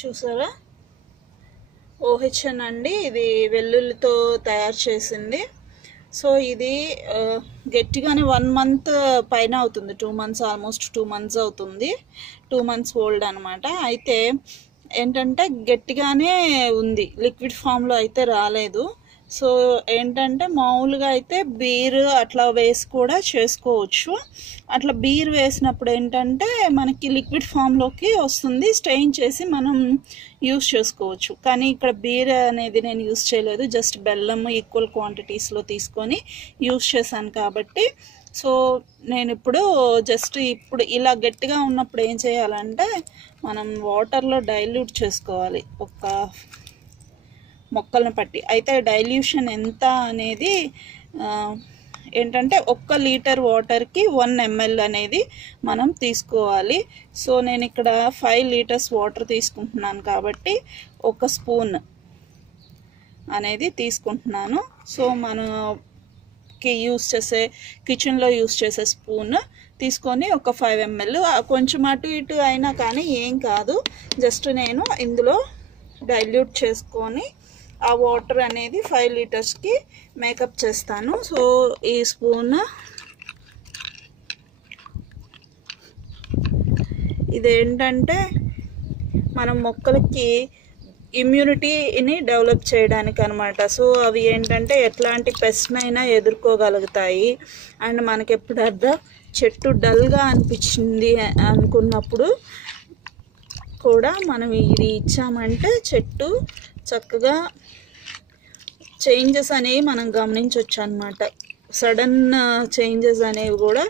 చూసారా OHN అండి, ఇది వెల్లుల్లితో తయారు చేసింది. సో ఇది గట్టిగానే 1 మంత్ పైన అవుతుంది, 2 మంత్స్, ఆల్మోస్ట్ 2 మంత్స్ అవుతుంది, 2 మంత్స్ ఓల్డ్ అనమాట. అయితే ఏంటంటే గట్టిగానే ఉంది, లిక్విడ్ ఫామ్లో అయితే రాలేదు. సో ఏంటంటే మామూలుగా అయితే బీర్ అట్లా వేసి కూడా చేసుకోవచ్చు. అట్లా బీర్ వేసినప్పుడు ఏంటంటే మనకి లిక్విడ్ ఫామ్లోకి వస్తుంది, స్ట్రెయిన్ చేసి మనం యూస్ చేసుకోవచ్చు. కానీ ఇక్కడ బీర్ అనేది నేను యూస్ చేయలేదు, జస్ట్ బెల్లం ఈక్వల్ క్వాంటిటీస్లో తీసుకొని యూస్ చేశాను కాబట్టి. సో నేను ఇప్పుడు ఇప్పుడు ఇలా గట్టిగా ఉన్నప్పుడు ఏం చేయాలంటే మనం వాటర్లో డైల్యూట్ చేసుకోవాలి ఒక మొక్కలను పట్టి. అయితే డైల్యూషన్ ఎంత అనేది ఏంటంటే 1 లీటర్ వాటర్కి 1 ml అనేది మనం తీసుకోవాలి. సో నేను ఇక్కడ 5 లీటర్స్ వాటర్ తీసుకుంటున్నాను కాబట్టి 1 స్పూన్ అనేది తీసుకుంటున్నాను. సో మనకి కిచెన్లో యూస్ చేసే స్పూన్ తీసుకొని ఒక 5 ml, కొంచెం అటు ఇటు అయినా కానీ ఏం కాదు. జస్ట్ నేను ఇందులో డైల్యూట్ చేసుకొని ఆ వాటర్ అనేది 5 లీటర్స్కి మేకప్ చేస్తాను. సో ఈ స్పూన్ ఇదేంటంటే మనం మొక్కలకి ఇమ్యూనిటీని డెవలప్ చేయడానికి అనమాట. సో అవి ఏంటంటే ఎట్లాంటి పెస్ట్నైనా ఎదుర్కోగలుగుతాయి. అండ్ మనకి ఎప్పుడన్నా చెట్టు డల్గా అనిపించింది అనుకున్నప్పుడు కూడా మనం ఇది ఇచ్చామంటే చెట్టు చక్కగా చేంజెస్ అనేవి మనం గమనించవచ్చు అనమాట. సడన్ చేంజెస్ అనేవి కూడా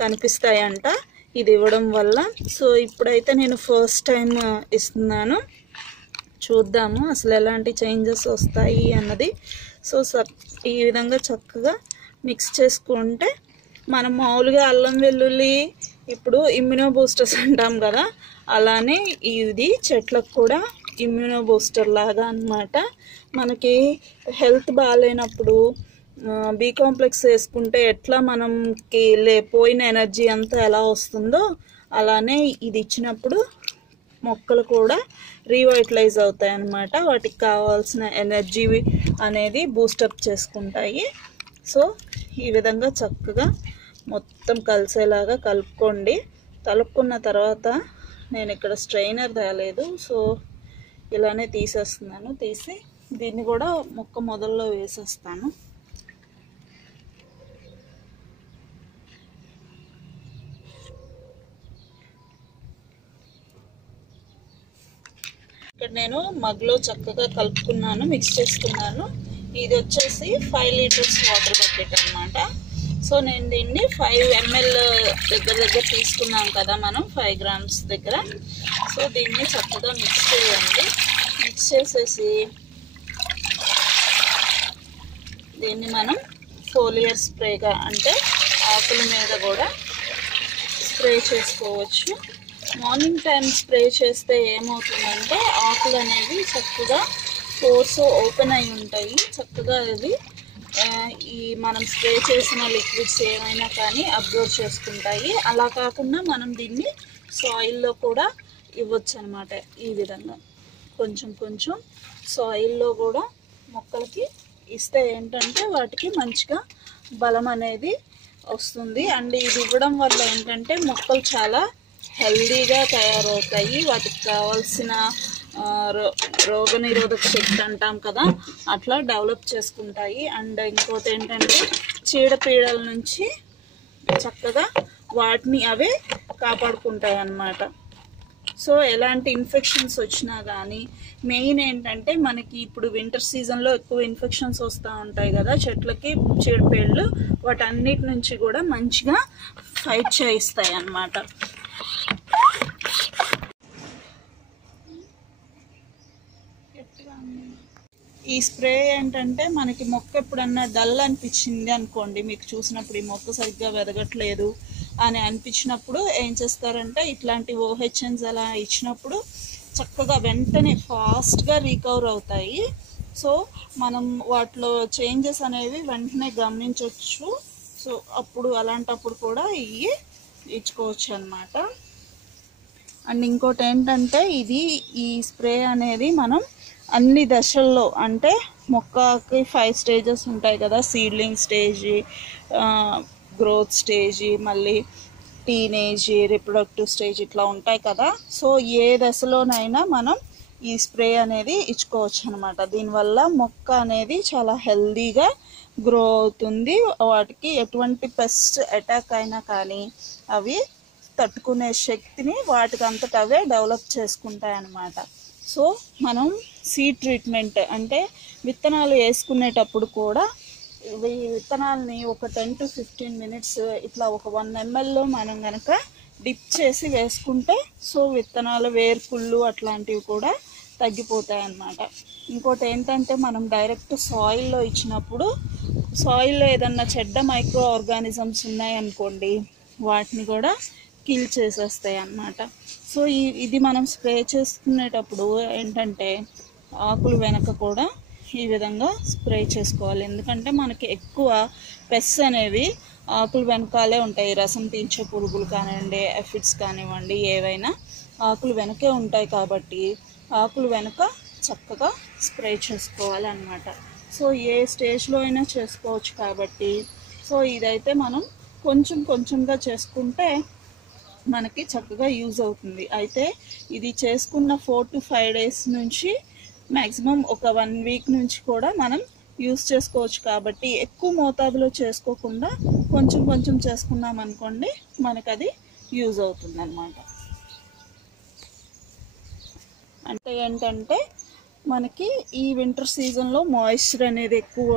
కనిపిస్తాయంట ఇది ఇవ్వడం వల్ల. సో ఇప్పుడైతే నేను ఫస్ట్ టైం ఇస్తున్నాను, చూద్దాము అసలు ఎలాంటి చేంజెస్ వస్తాయి అన్నది. సో ఈ విధంగా చక్కగా మిక్స్ చేసుకుంటే మనం మామూలుగా అల్లం వెల్లుల్లి ఇప్పుడు ఇమ్యూనో బూస్టర్స్ అంటాం కదా, అలానే ఇది చెట్లకు కూడా ఇమ్యూనో బూస్టర్ లాగా అన్నమాట. మనకి హెల్త్ బాగాలేనప్పుడు బి కాంప్లెక్స్ వేసుకుంటే ఎట్లా మనకి పోయిన ఎనర్జీ అంతా ఎలా వస్తుందో అలానే ఇది ఇచ్చినప్పుడు మొక్కలు కూడా రీవైటలైజ్ అవుతాయి అన్నమాట. వాటికి కావాల్సిన ఎనర్జీ అనేది బూస్టప్ చేసుకుంటాయి. సో ఈ విధంగా చక్కగా మొత్తం కలిసేలాగా కలుపుకోండి. కలుపుకున్న తర్వాత నేను ఇక్కడ స్ట్రైనర్ తేలేదు, సో ఇలానే తీసేస్తున్నాను. తీసి దీన్ని కూడా మొక్క మొదల్లో వేసేస్తాను. ఇక్కడ నేను మగ్లో చక్కగా కలుపుకున్నాను, మిక్స్ చేసుకున్నాను. ఇది వచ్చేసి 5 లీటర్స్ వాటర్ బకెట్ అనమాట. సో నేను దీన్ని 5 ml దగ్గర తీసుకున్నాం కదా మనం, 5 grams దగ్గర. సో దీన్ని చక్కగా మిక్స్ చేయండి. మిక్స్ చేసేసి దీన్ని మనం ఫోలియర్ స్ప్రేగా అంటే ఆకుల మీద కూడా స్ప్రే చేసుకోవచ్చు. మార్నింగ్ టైం స్ప్రే చేస్తే ఏమవుతుందంటే ఆకులు అనేవి చక్కగా పోర్స్ ఓపెన్ అయి ఉంటాయి, చక్కగా అవి ఈ మనం స్ప్రే చేసిన లిక్విడ్స్ ఏమైనా కానీ అబ్జర్వ్ చేసుకుంటాయి. అలా కాకుండా మనం దీన్ని సాయిల్లో కూడా ఇవ్వచ్చు అనమాట. ఈ విధంగా కొంచెం కొంచెం సాయిల్లో కూడా మొక్కలకి ఇస్తే ఏంటంటే వాటికి మంచిగా బలం అనేది వస్తుంది. అండ్ ఇది ఇవ్వడం వల్ల ఏంటంటే మొక్కలు చాలా హెల్దీగా తయారవుతాయి. వాటికి కావాల్సిన రోగనిరోధక శక్తి అంటాం కదా, అట్లా డెవలప్ చేసుకుంటాయి. అండ్ ఇంకోటి ఏంటంటే చీడపీడల నుంచి చక్కగా వాటిని అవే కాపాడుకుంటాయి అన్నమాట. సో ఎలాంటి ఇన్ఫెక్షన్స్ వచ్చినా కానీ మెయిన్ ఏంటంటే మనకి ఇప్పుడు వింటర్ సీజన్లో ఎక్కువ ఇన్ఫెక్షన్స్ వస్తూ ఉంటాయి కదా చెట్లకి, చీడపీడలు, వాటన్నిటి నుంచి కూడా మంచిగా ఫైట్ చేయిస్తాయి అన్నమాట. ఈ స్ప్రే ఏంటంటే మనకి మొక్క ఎప్పుడన్నా డల్ అనిపించింది అనుకోండి, మీకు చూసినప్పుడు ఈ మొక్క సరిగ్గా వెదగట్లేదు అని అనిపించినప్పుడు ఏం చేస్తారంటే ఇట్లాంటి OHNs అలా ఇచ్చినప్పుడు చక్కగా వెంటనే ఫాస్ట్గా రీకవర్ అవుతాయి. సో మనం వాటిలో చేంజెస్ అనేవి వెంటనే గమనించవచ్చు. సో అప్పుడు అలాంటప్పుడు కూడా ఇవి ఇచ్చుకోవచ్చు అన్నమాట. అండ్ ఇంకోటి ఏంటంటే ఈ స్ప్రే అనేది మనం అన్ని దశల్లో, అంటే మొక్కకి 5 స్టేజెస్ ఉంటాయి కదా, సీడ్లింగ్ స్టేజ్, గ్రోత్ స్టేజ్, మళ్ళీ టీనేజ్, రిప్రొడక్టివ్ స్టేజ్ ఇట్లా ఉంటాయి కదా. సో ఏ దశలోనైనా మనం ఈ స్ప్రే అనేది ఇచ్చుకోవచ్చు అనమాట. దీనివల్ల మొక్క అనేది చాలా హెల్దీగా గ్రో అవుతుంది. వాటికి ఎటువంటి పెస్ట్ అటాక్ అయినా కానీ అవి తట్టుకునే శక్తిని వాటికంతట అవే డెవలప్ చేసుకుంటాయి అన్నమాట. సో మనం సీడ్ ట్రీట్మెంట్ అంటే విత్తనాలు వేసుకునేటప్పుడు కూడా ఈ విత్తనాలని ఒక 10 to 15 మినిట్స్ ఇట్లా ఒక 1 ml మనం కనుక డిప్ చేసి వేసుకుంటే సో విత్తనాల వేర్కుళ్ళు అట్లాంటివి కూడా తగ్గిపోతాయి అన్నమాట. ఇంకోటి ఏంటంటే మనం డైరెక్ట్ సాయిల్లో ఇచ్చినప్పుడు సాయిల్లో ఏదన్నా చెడ్డ మైక్రో ఆర్గానిజమ్స్ ఉన్నాయనుకోండి, వాటిని కూడా కిల్ చేసేస్తాయి అన్నమాట. సో ఇది మనం స్ప్రే చేసుకునేటప్పుడు ఏంటంటే ఆకులు వెనక కూడా ఈ విధంగా స్ప్రే చేసుకోవాలి. ఎందుకంటే మనకి ఎక్కువ పెస్ట్స్ అనేవి ఆకులు వెనకాలే ఉంటాయి. రసం పీల్చే పురుగులు కానివ్వండి, ఎఫిడ్స్ కానివ్వండి, ఏవైనా ఆకులు వెనకే ఉంటాయి. కాబట్టి ఆకులు వెనక చక్కగా స్ప్రే చేసుకోవాలి అన్నమాట. సో ఏ స్టేజ్లో అయినా చేసుకోవచ్చు కాబట్టి సో ఇదైతే మనం కొంచెం కొంచెంగా చేసుకుంటే మనకి చక్కగా యూజ్ అవుతుంది. అయితే ఇది చేసుకున్న 4 to 5 days నుంచి మ్యాక్సిమం ఒక 1 week నుంచి కూడా మనం యూజ్ చేసుకోవచ్చు. కాబట్టి ఎక్కువ మోతాదులో చేసుకోకుండా కొంచెం కొంచెం చేసుకున్నాం అనుకోండి, మనకు అది యూజ్ అవుతుంది అన్నమాట. అంటే ఏంటంటే మనకి ఈ వింటర్ సీజన్లో మాయిశ్చర్ అనేది ఎక్కువ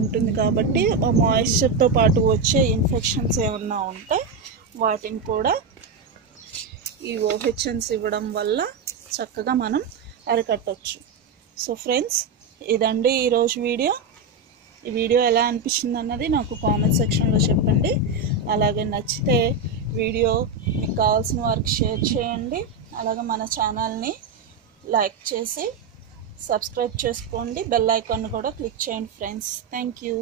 ఉంటుంది కాబట్టి ఆ మాయిశ్చర్తో పాటు వచ్చే ఇన్ఫెక్షన్స్ ఏమన్నా ఉంటే వాటిని కూడా ఈ OHNs ఇవ్వడం వల్ల చక్కగా మనం అరికట్టవచ్చు. సో ఫ్రెండ్స్, ఇదండి ఈరోజు వీడియో. ఈ వీడియో ఎలా అనిపించింది అన్నది నాకు కామెంట్ సెక్షన్లో చెప్పండి. అలాగే నచ్చితే వీడియో మీకు కావాల్సిన వారికి షేర్ చేయండి. అలాగే మన ఛానల్ని లైక్ చేసి సబ్స్క్రైబ్ చేసుకోండి. బెల్ ఐకాన్ కూడా క్లిక్ చేయండి ఫ్రెండ్స్. Thank you.